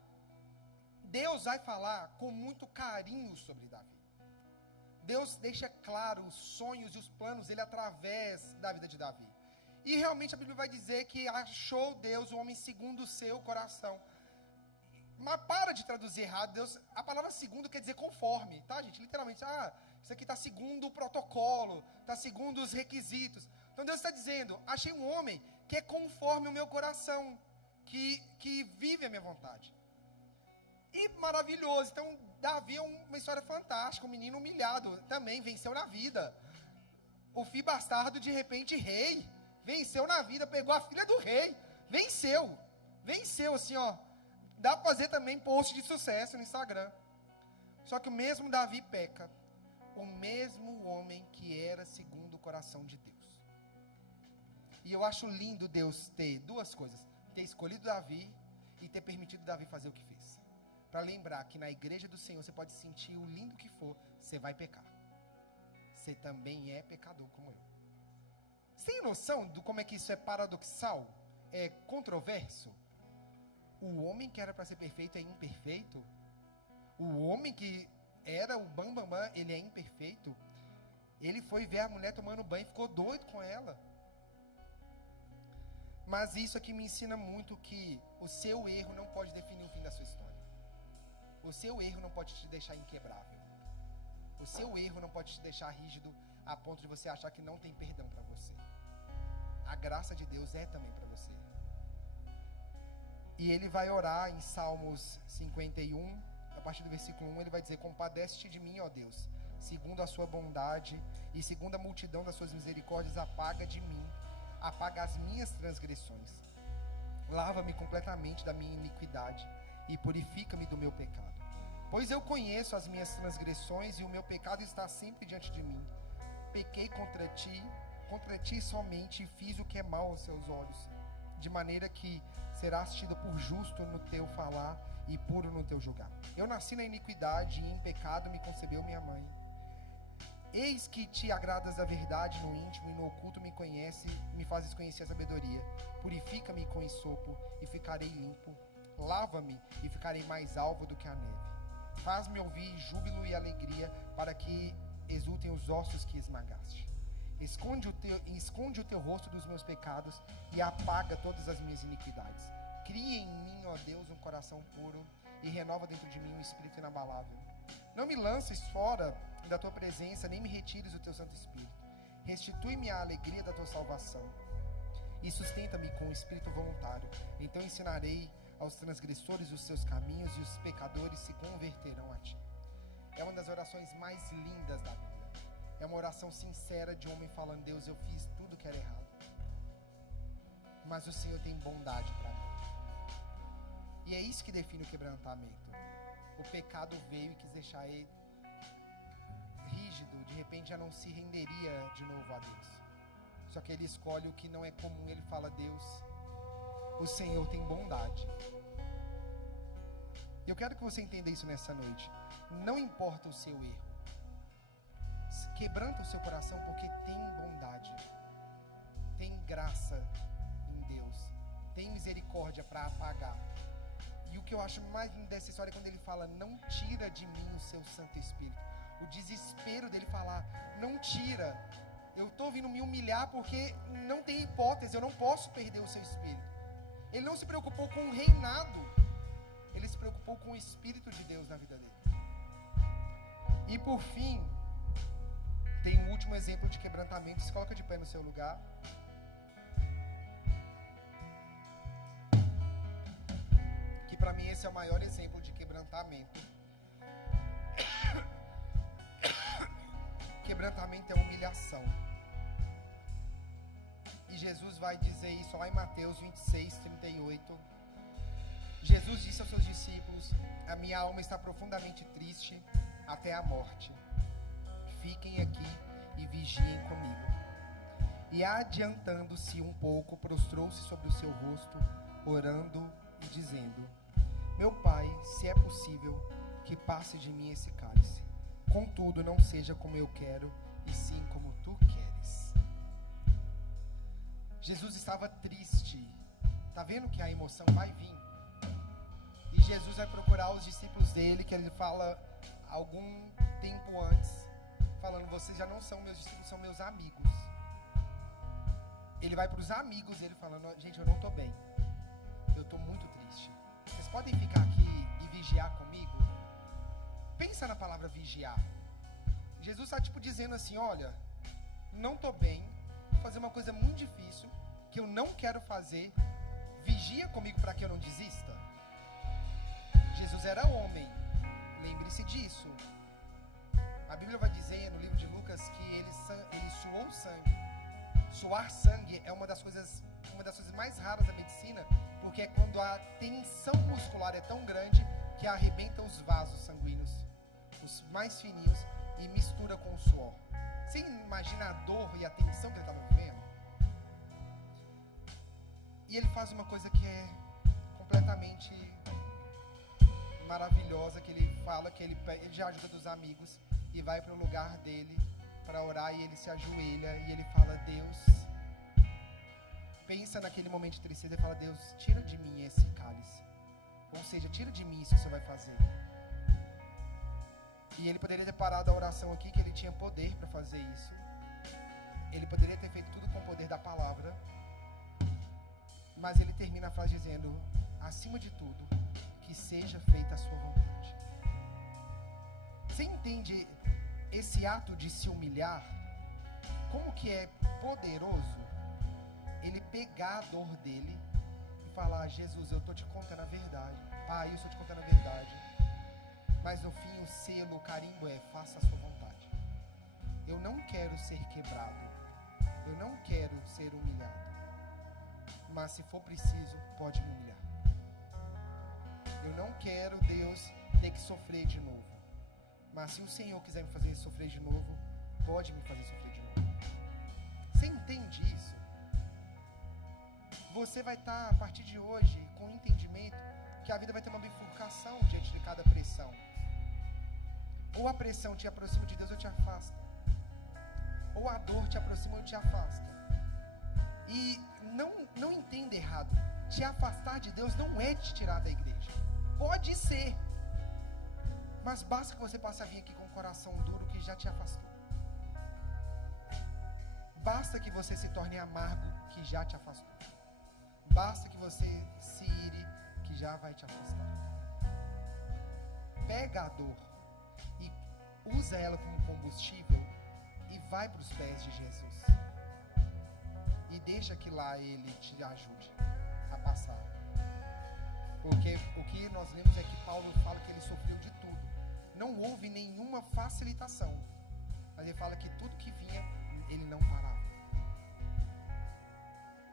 Deus vai falar com muito carinho sobre Davi. Deus deixa claro os sonhos e os planos dele através da vida de Davi. E realmente a Bíblia vai dizer que achou Deus o homem segundo o seu coração. Mas para de traduzir errado, Deus, a palavra segundo quer dizer conforme, tá, gente? Literalmente, isso aqui está segundo o protocolo, está segundo os requisitos. Então Deus está dizendo, achei um homem que é conforme o meu coração, que vive a minha vontade. E maravilhoso. Então, Davi é uma história fantástica. Um menino humilhado também venceu na vida. O filho bastardo, de repente, rei. Venceu na vida, pegou a filha do rei. Venceu. Venceu, assim, ó. Dá pra fazer também post de sucesso no Instagram. Só que o mesmo Davi peca. O mesmo homem que era segundo o coração de Deus. E eu acho lindo Deus ter duas coisas. Ter escolhido Davi e ter permitido Davi fazer o que fez. Para lembrar que na igreja do Senhor você pode sentir o lindo que for, você vai pecar. Você também é pecador como eu. Você tem noção de como é que isso é paradoxal? É controverso? O homem que era para ser perfeito é imperfeito? O homem que era o bambambam, ele é imperfeito? Ele foi ver a mulher tomando banho e ficou doido com ela. Mas isso aqui me ensina muito que o seu erro não pode definir o fim da sua história. O seu erro não pode te deixar inquebrável. O seu erro não pode te deixar rígido a ponto de você achar que não tem perdão para você. A graça de Deus é também para você. E ele vai orar em Salmos 51, a partir do versículo 1, ele vai dizer: compadece-te de mim, ó Deus, segundo a sua bondade e segundo a multidão das suas misericórdias, apaga de mim, apaga as minhas transgressões. Lava-me completamente da minha iniquidade e purifica-me do meu pecado. Pois eu conheço as minhas transgressões e o meu pecado está sempre diante de mim. Pequei contra ti somente e fiz o que é mal aos seus olhos, de maneira que serás tido por justo no teu falar e puro no teu julgar. Eu nasci na iniquidade e em pecado me concebeu minha mãe. Eis que te agradas da verdade no íntimo e no oculto me fazes conhecer a sabedoria. Purifica-me com esopo e ficarei limpo. Lava-me e ficarei mais alvo do que a neve. Faz-me ouvir júbilo e alegria, para que exultem os ossos que esmagaste. Esconde o teu rosto dos meus pecados e apaga todas as minhas iniquidades. Cria em mim, ó Deus, um coração puro e renova dentro de mim um espírito inabalável. Não me lances fora da tua presença, nem me retires o teu Santo Espírito. Restitui-me a alegria da tua salvação e sustenta-me com o espírito voluntário. Então ensinarei aos transgressores os seus caminhos e os pecadores se converterão a ti. É uma das orações mais lindas da Bíblia. É uma oração sincera de um homem falando: Deus, eu fiz tudo que era errado, mas o Senhor tem bondade para mim. E é isso que define o quebrantamento. O pecado veio e quis deixar ele rígido, de repente já não se renderia de novo a Deus. Só que ele escolhe o que não é comum, ele fala: Deus, o Senhor tem bondade. Eu quero que você entenda isso nessa noite. Não importa o seu erro, quebranta o seu coração, porque tem bondade, tem graça em Deus, tem misericórdia para apagar. E o que eu acho mais lindo dessa história é quando ele fala: não tira de mim o seu Santo Espírito. O desespero dele falar: não tira, eu estou vindo me humilhar porque não tem hipótese, eu não posso perder o seu Espírito. Ele não se preocupou com o reinado, ele se preocupou com o Espírito de Deus na vida dele. E por fim, tem um último exemplo de quebrantamento. Se coloca de pé no seu lugar. Que para mim esse é o maior exemplo de quebrantamento. Quebrantamento é humilhação. E Jesus vai dizer isso lá em Mateus 26, 38. Jesus disse aos seus discípulos: a minha alma está profundamente triste até a morte. Fiquem aqui e vigiem comigo. E adiantando-se um pouco, prostrou-se sobre o seu rosto, orando e dizendo: meu Pai, se é possível, que passe de mim esse cálice. Contudo, não seja como eu quero, e sim como tu queres. Jesus estava triste. Está vendo que a emoção vai vir? E Jesus vai procurar os discípulos dele, que ele fala algum tempo antes, falando: vocês já não são meus discípulos, são meus amigos. Ele vai para os amigos dele falando: gente, eu não estou bem, eu estou muito triste. Vocês podem ficar aqui e vigiar comigo? Pensa na palavra vigiar. Jesus está dizendo assim: olha, não estou bem, vou fazer uma coisa muito difícil que eu não quero fazer, vigia comigo para que eu não desista. Jesus era homem, lembre-se disso. A Bíblia vai dizer no livro de Lucas que ele suou sangue. Suar sangue é uma das coisas mais raras da medicina, porque é quando a tensão muscular é tão grande que arrebenta os vasos sanguíneos, os mais fininhos, e mistura com o suor. Você imagina a dor e a tensão que ele estava vivendo? E ele faz uma coisa que é completamente maravilhosa, que ele fala que ele já ajuda dos amigos e vai para o lugar dele para orar, e ele se ajoelha e ele fala: Deus, pensa naquele momento de tristeza e fala: Deus, tira de mim esse cálice, ou seja, tira de mim isso que o Senhor vai fazer. E ele poderia ter parado a oração aqui, que ele tinha poder para fazer isso. Ele poderia ter feito tudo com o poder da palavra, mas ele termina a frase dizendo: acima de tudo, que seja feita a sua vontade. Você entende esse ato de se humilhar? Como que é poderoso ele pegar a dor dele e falar: Jesus, eu estou te contando a verdade. Pai, eu estou te contando a verdade. Mas no fim o selo, o carimbo é: faça a sua vontade. Eu não quero ser quebrado. Eu não quero ser humilhado. Mas se for preciso, pode me humilhar. Eu não quero, Deus, ter que sofrer de novo. Mas se o Senhor quiser me fazer sofrer de novo, pode me fazer sofrer de novo. Você entende isso? Você vai estar, a partir de hoje, com o entendimento que a vida vai ter uma bifurcação diante de cada pressão. Ou a pressão te aproxima de Deus ou te afasta. Ou a dor te aproxima ou te afasta. E não entenda errado. Te afastar de Deus não é te tirar da igreja. Pode ser. Mas basta que você passe a vir aqui com o coração duro que já te afastou. Basta que você se torne amargo que já te afastou. Basta que você se ire que já vai te afastar. Pega a dor e usa ela como combustível e vai para os pés de Jesus. E deixa que lá Ele te ajude a passar. Porque o que nós lemos é que Paulo fala que ele sofreu de tudo. Não houve nenhuma facilitação. Mas ele fala que tudo que vinha, ele não parava.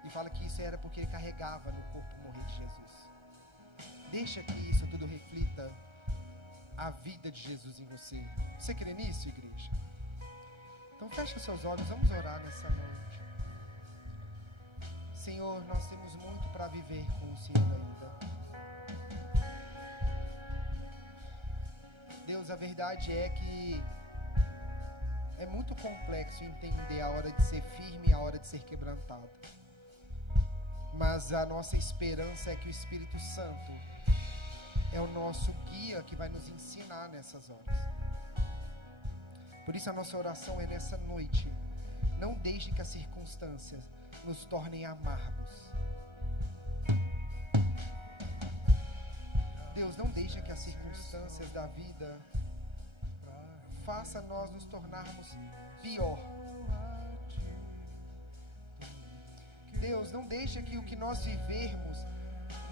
E fala que isso era porque ele carregava no corpo morrer de Jesus. Deixa que isso tudo reflita a vida de Jesus em você. Você crê nisso, igreja? Então fecha os seus olhos, vamos orar nessa noite. Senhor, nós temos muito para viver com o Senhor ainda. Deus, a verdade é que é muito complexo entender a hora de ser firme e a hora de ser quebrantado. Mas a nossa esperança é que o Espírito Santo é o nosso guia que vai nos ensinar nessas horas. Por isso a nossa oração é nessa noite: não deixe que as circunstâncias nos tornem amargos. Deus, não deixe que as circunstâncias da vida faça nós nos tornarmos pior. Deus, não deixe que o que nós vivermos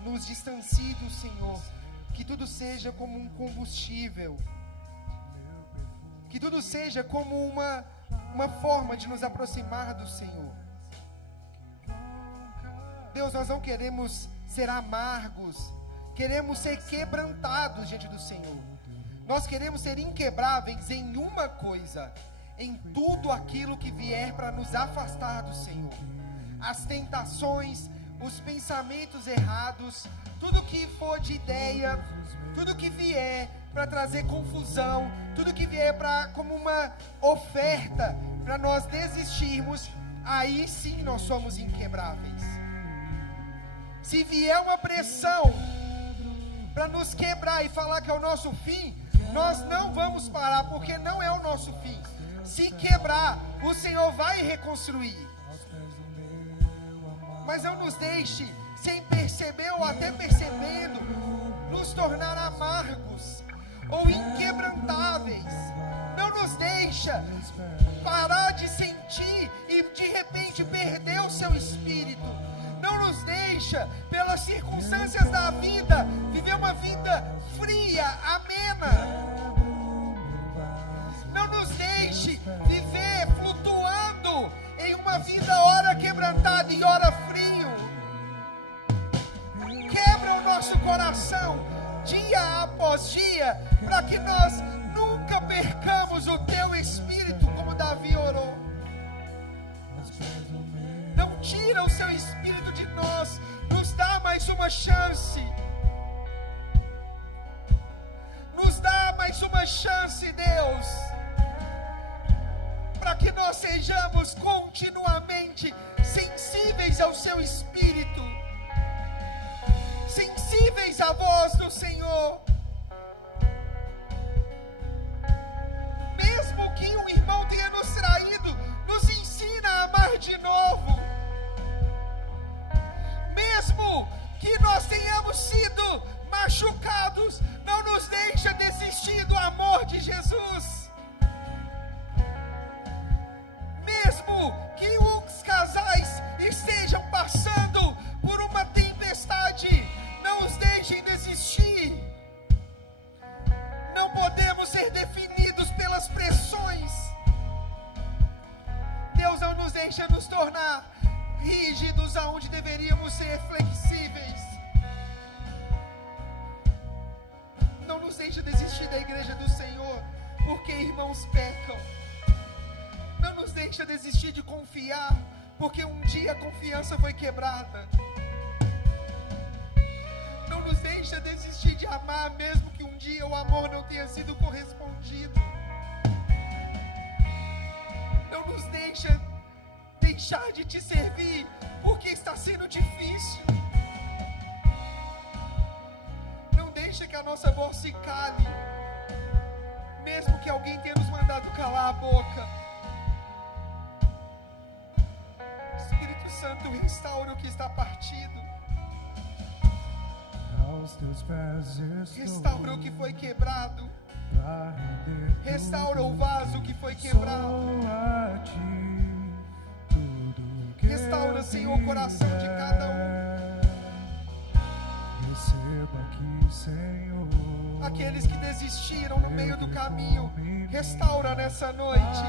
nos distancie do Senhor. Que tudo seja como um combustível. Que tudo seja como uma forma de nos aproximar do Senhor. Deus, nós não queremos ser amargos. Queremos ser quebrantados diante do Senhor. Nós queremos ser inquebráveis em uma coisa: em tudo aquilo que vier para nos afastar do Senhor. As tentações, os pensamentos errados, tudo que for de ideia, tudo que vier para trazer confusão, tudo que vier como uma oferta para nós desistirmos, aí sim nós somos inquebráveis. Se vier uma pressão para nos quebrar e falar que é o nosso fim, nós não vamos parar, porque não é o nosso fim. Se quebrar, o Senhor vai reconstruir. Mas não nos deixe, sem perceber ou até percebendo, nos tornar amargos ou inquebrantáveis. Não nos deixa parar de sentir e de repente perder o seu espírito. Não nos deixa, pelas circunstâncias da vida, viver uma vida fria, amena. Não nos deixe viver flutuando em uma vida ora quebrantada e ora frio. Quebra o nosso coração dia após dia, para que nós nunca percamos o teu espírito, como Davi orou. Não tira o seu espírito de nós, nos dá mais uma chance. que nós sejamos continuamente sensíveis ao seu Espírito, sensíveis à voz do Senhor. Mesmo que um irmão tenha nos traído, nos ensina a amar de novo. Mesmo que nós tenhamos sido machucados, não nos deixa desistir do amor de Jesus. Mesmo que os casais estejam passando por uma tempestade, não os deixem desistir. Não podemos ser definidos pelas pressões. Deus não nos deixa nos tornar rígidos aonde deveríamos ser flexíveis. Não nos deixa desistir da igreja do Senhor, porque irmãos pecam. Não nos deixa desistir de confiar, porque um dia a confiança foi quebrada. Não nos deixa desistir de amar, mesmo que um dia o amor não tenha sido correspondido. Não nos deixa deixar de te servir, porque está sendo difícil. Não deixa que a nossa voz se cale, mesmo que alguém tenha nos mandado calar a boca. Espírito Santo, restaura o que está partido. Restaura o que foi quebrado. Restaura o vaso que foi quebrado. Restaura, Senhor, o coração de cada um. Receba aqui, Senhor. Aqueles que desistiram no meio do caminho, restaura nessa noite.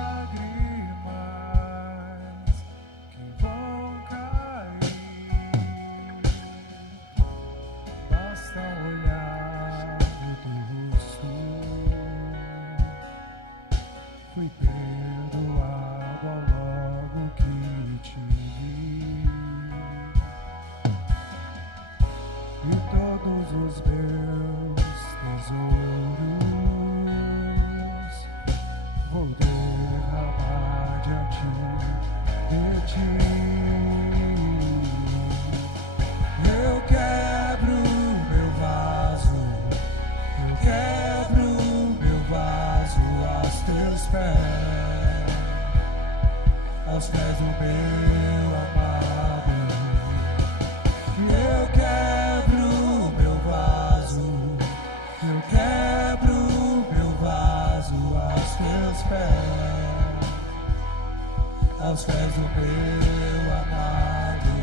Aos pés do meu amado,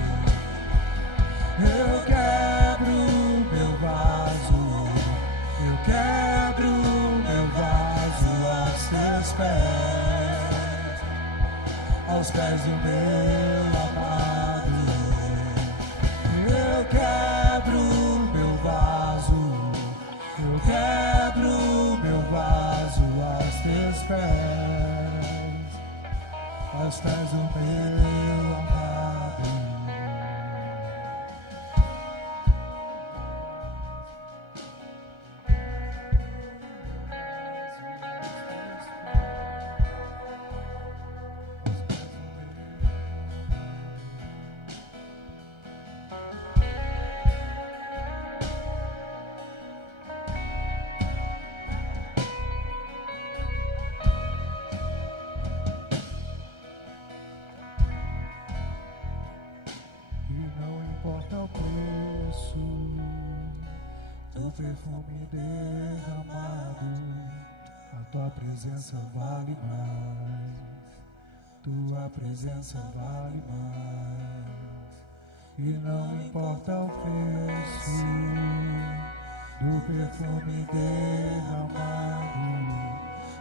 eu quebro meu vaso, eu quebro meu vaso aos teus pés, aos pés do meu amado, eu quebro meu vaso, eu quebro meu vaso aos teus pés, aos pés do meu amado. Perfume derramado, a tua presença vale mais, tua presença vale mais, e não importa o preço do perfume derramado,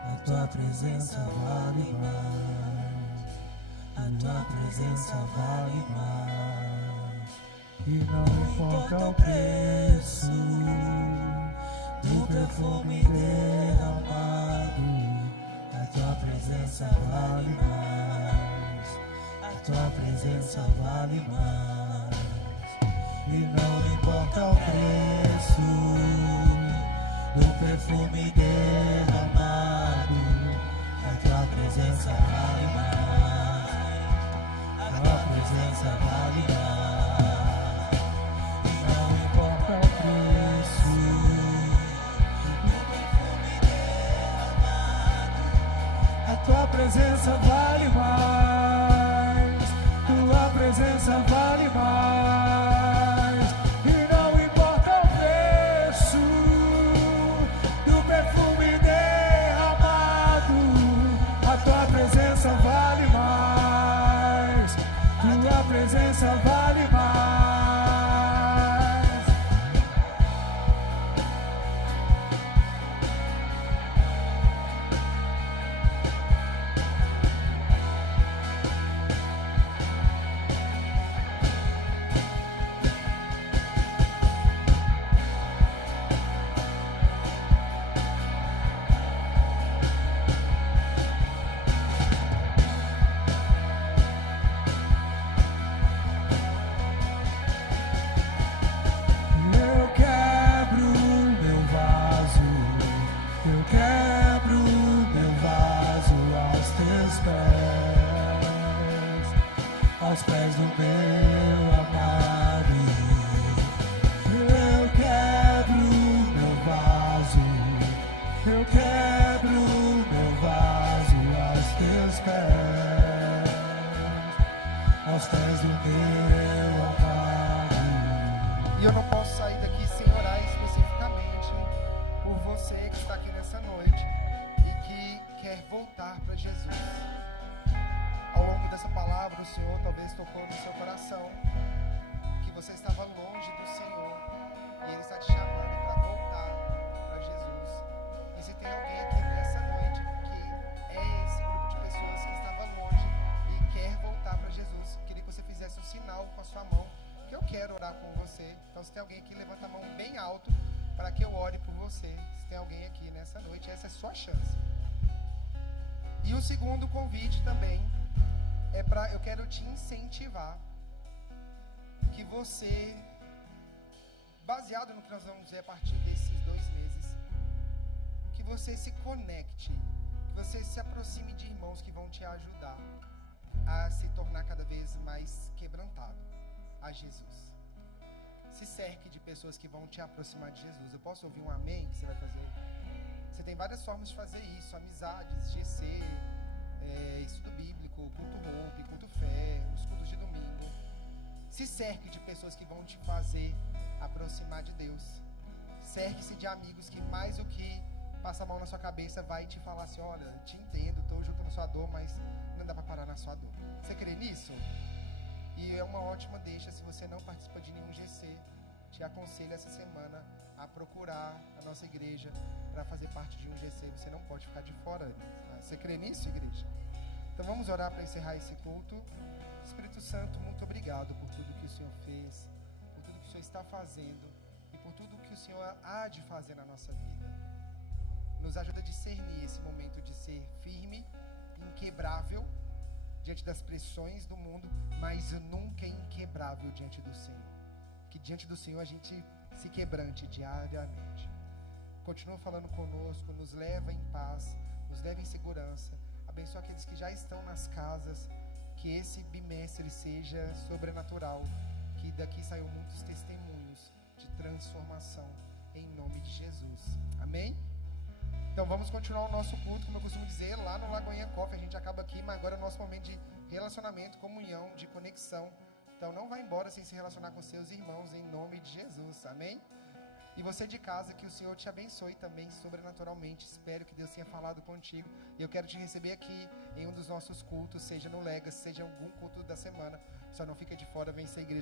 a tua presença vale mais, a tua presença vale mais, e não importa o preço do perfume derramado, a tua presença vale mais, a tua presença vale mais, e não importa o preço do perfume derramado, a tua presença presença vale mais. A tua presença vale mais. Não importa o preço, o perfume derramado. A tua presença vale mais. Tua presença vale mais. E não importa o preço do perfume derramado. A tua presença vale mais. Tua presença vale mais. Eu quebro meu vaso, eu quebro meu vaso aos teus pés do meu amado. Eu quebro meu vaso, eu quebro meu vaso aos teus pés do meu amado. E eu não posso sair daqui sem orar especificamente por você que está aqui nessa noite e que quer voltar para Jesus. Ao longo dessa palavra, o Senhor talvez tocou no seu coração que você estava longe do Senhor e Ele está te chamando para voltar para Jesus. E se tem alguém aqui nessa noite que é esse grupo de pessoas que estava longe e quer voltar para Jesus, queria que você fizesse um sinal com a sua mão, que eu quero orar com você. Então, se tem alguém aqui, levanta a mão bem alto para que eu ore por você. Se tem alguém aqui nessa noite, essa é a sua chance. E o segundo convite também é para, eu quero te incentivar que você, baseado no que nós vamos ver a partir desses 2 meses, que você se conecte, que você se aproxime de irmãos que vão te ajudar a se tornar cada vez mais quebrantado a Jesus. Se cerque de pessoas que vão te aproximar de Jesus. Eu posso ouvir um amém que você vai fazer? Você tem várias formas de fazer isso: amizades, GC, estudo bíblico, culto hope, culto fé, os cultos de domingo. Se cerque de pessoas que vão te fazer aproximar de Deus. Cerque-se de amigos que, mais do que passar a mão na sua cabeça, vai te falar assim: olha, te entendo, estou junto na sua dor, mas não dá para parar na sua dor. Você crê nisso? E é uma ótima deixa. Se você não participa de nenhum GC, te aconselho essa semana a procurar a nossa igreja para fazer parte de um GC. Você não pode ficar de fora. Você crê nisso, igreja? Então vamos orar para encerrar esse culto. Espírito Santo, muito obrigado por tudo que o Senhor fez, por tudo que o Senhor está fazendo e por tudo que o Senhor há de fazer na nossa vida. Nos ajuda a discernir esse momento de ser firme, inquebrável diante das pressões do mundo, mas nunca inquebrável diante do Senhor. Que diante do Senhor a gente se quebrante diariamente. Continua falando conosco, nos leva em paz, nos leva em segurança. Abençoa aqueles que já estão nas casas, que esse bimestre seja sobrenatural, que daqui saiam muitos testemunhos de transformação, em nome de Jesus. Amém? Então vamos continuar o nosso culto, como eu costumo dizer, lá no Lagoinha Coffee. A gente acaba aqui, mas agora é o nosso momento de relacionamento, comunhão, de conexão. Então não vá embora sem se relacionar com seus irmãos, em nome de Jesus. Amém? E você de casa, que o Senhor te abençoe também sobrenaturalmente. Espero que Deus tenha falado contigo. E eu quero te receber aqui em um dos nossos cultos, seja no Legacy, seja em algum culto da semana. Só não fica de fora, vem ser igreja.